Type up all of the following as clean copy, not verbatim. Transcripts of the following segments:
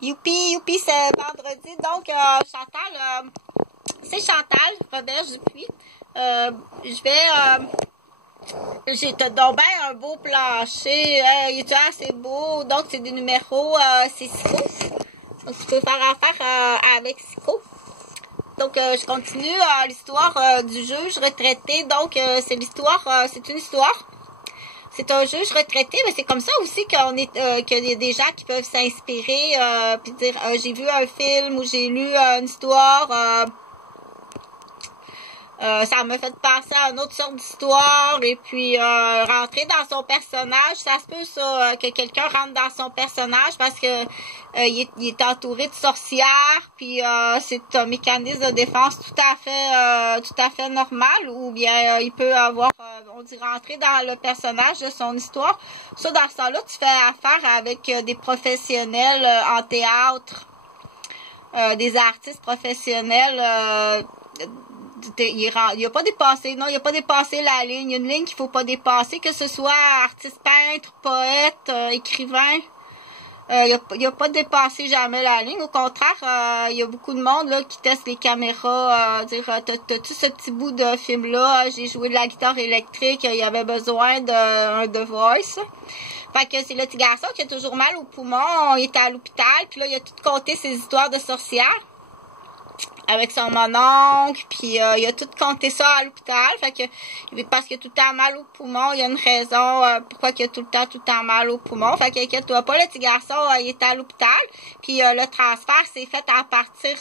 Youpi, youpi, c'est vendredi. Donc, Chantal, c'est Chantal, Robert Dupuis. Je vais... j'ai donc ben un beau plancher. Il est assez beau. Donc, c'est des numéros, c'est Sico. Donc, tu peux faire affaire avec Sico. Donc, je continue l'histoire du juge retraité. Donc, c'est l'histoire, c'est une histoire. C'est un juge retraité, mais c'est comme ça aussi qu'on est, qu'il y a des gens qui peuvent s'inspirer, puis dire, j'ai vu un film ou j'ai lu une histoire, ça m'a fait penser à une autre sorte d'histoire, et puis rentrer dans son personnage. Ça se peut ça, que quelqu'un rentre dans son personnage parce que il est entouré de sorcières, puis c'est un mécanisme de défense tout à fait normal, ou bien il peut avoir, on dit, rentrer dans le personnage de son histoire. Ça, dans ce temps-là, tu fais affaire avec des professionnels en théâtre, des artistes professionnels. Il a pas dépassé, non, il a pas dépassé la ligne. Il y a une ligne qu'il faut pas dépasser, que ce soit artiste, peintre, poète, écrivain. Il a pas dépassé jamais la ligne. Au contraire, il y a beaucoup de monde là qui teste les caméras, t'as tout ce petit bout de film là, j'ai joué de la guitare électrique, il y avait besoin de voice. Fait que c'est le petit garçon qui a toujours mal au poumon, il était à l'hôpital, puis là il a tout compté ses histoires de sorcières avec son mononcle, puis il a tout compté ça à l'hôpital, fait que parce qu'il a tout le temps mal au poumon, il y a une raison pourquoi il a tout le temps mal au poumon, fait qu'inquiète-toi pas, le petit garçon, il est à l'hôpital, puis le transfert s'est fait à partir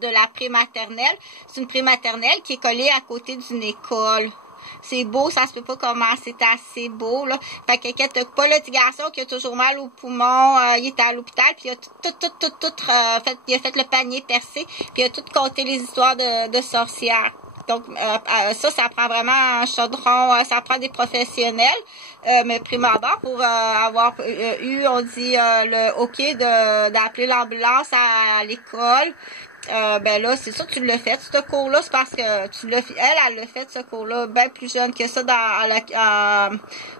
de la prématernelle. C'est une prématernelle qui est collée à côté d'une école. C'est beau, ça se peut pas comment c'est assez beau, là. Fait qu'inquiète pas, le petit garçon qui a toujours mal au poumon, il est à l'hôpital, puis il a il a fait le panier percé, puis il a tout compté les histoires de sorcières. Donc, ça prend vraiment un chaudron, ça prend des professionnels, mais prime abord, pour avoir eu, on dit, le OK d'appeler l'ambulance à l'école. Ben là, c'est sûr que tu l'as fait, ce cours-là, c'est parce que elle l'a fait, ce cours-là, bien plus jeune que ça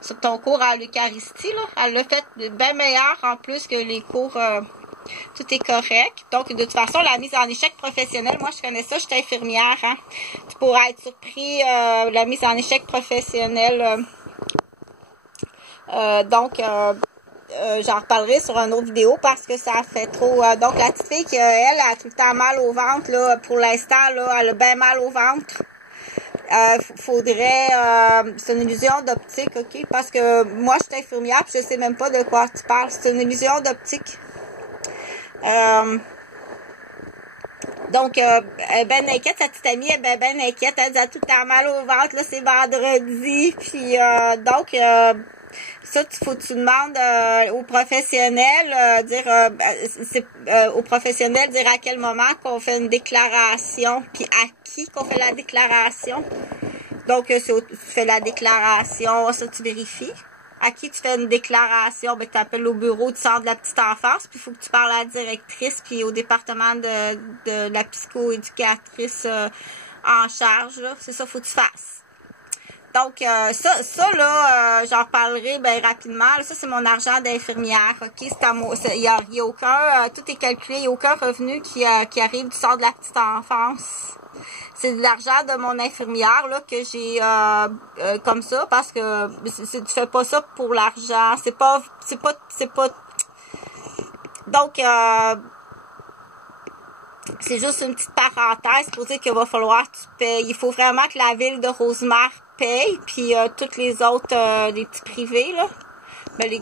sur ton cours à l'Eucharistie, là. Elle l'a fait bien meilleur, en plus, que les cours, tout est correct. Donc, de toute façon, la mise en échec professionnelle, moi, je connais ça, j'étais infirmière, hein. Tu pourrais être surpris, la mise en échec professionnelle, donc, j'en reparlerai sur une autre vidéo parce que ça fait trop. Donc, la petite fille qui, elle, a tout le temps mal au ventre, là, pour l'instant, là, elle a bien mal au ventre. Faudrait, c'est une illusion d'optique, ok? Parce que moi, je suis infirmière, puis je sais même pas de quoi tu parles. C'est une illusion d'optique. Donc, elle est ben inquiète, sa petite amie est ben inquiète. Elle a tout le temps mal au ventre, là, c'est vendredi. Puis, donc, ça, faut que tu demandes aux professionnels, aux professionnels dire à quel moment qu'on fait une déclaration, puis à qui qu'on fait la déclaration. Donc, tu fais la déclaration, ça tu vérifies. À qui tu fais une déclaration, ben tu appelles au bureau du centre de la petite enfance, puis il faut que tu parles à la directrice, puis au département de la psychoéducatrice en charge, là. C'est ça, faut que tu fasses. Donc, ça là, j'en reparlerai ben rapidement. Là, ça, c'est mon argent d'infirmière, ok? C'est à moi. Il y a aucun, tout est calculé, il n'y a aucun revenu qui arrive du centre de la petite enfance. C'est de l'argent de mon infirmière là que j'ai comme ça, parce que tu fais pas ça pour l'argent. C'est pas. Donc, c'est juste une petite parenthèse pour dire qu'il va falloir que tu payes. Il faut vraiment que la ville de Rosemère paye, puis toutes les autres, les petits privés, là. Ben, les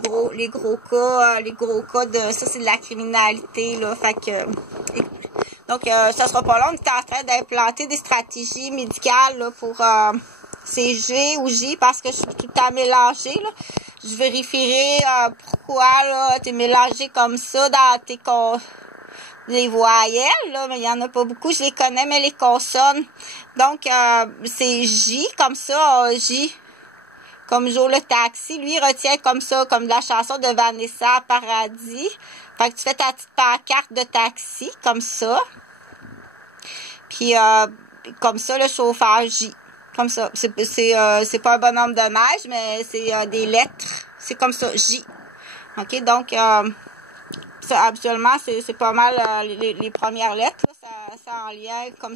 gros cas de, ça c'est de la criminalité, là. Fait que, donc, ça sera pas long. On est en train d'implanter des stratégies médicales, là, pour, c'est G ou J, parce que je suis tout le temps mélangée, là. Je vérifierai, pourquoi, là, t'es mélangé comme ça dans les voyelles, là, mais il y en a pas beaucoup, je les connais, mais les consonnes. Donc, c'est J, comme ça, J, comme Joe le taxi. Lui, il retient comme ça, comme de la chanson de Vanessa Paradis. Fait que tu fais ta petite pancarte de taxi, comme ça. Puis, comme ça, le chauffeur J. Comme ça. C'est pas un bonhomme de neige, mais c'est des lettres. C'est comme ça, J. OK, donc, ça, habituellement, c'est pas mal les premières lettres, là, ça en lien comme ça.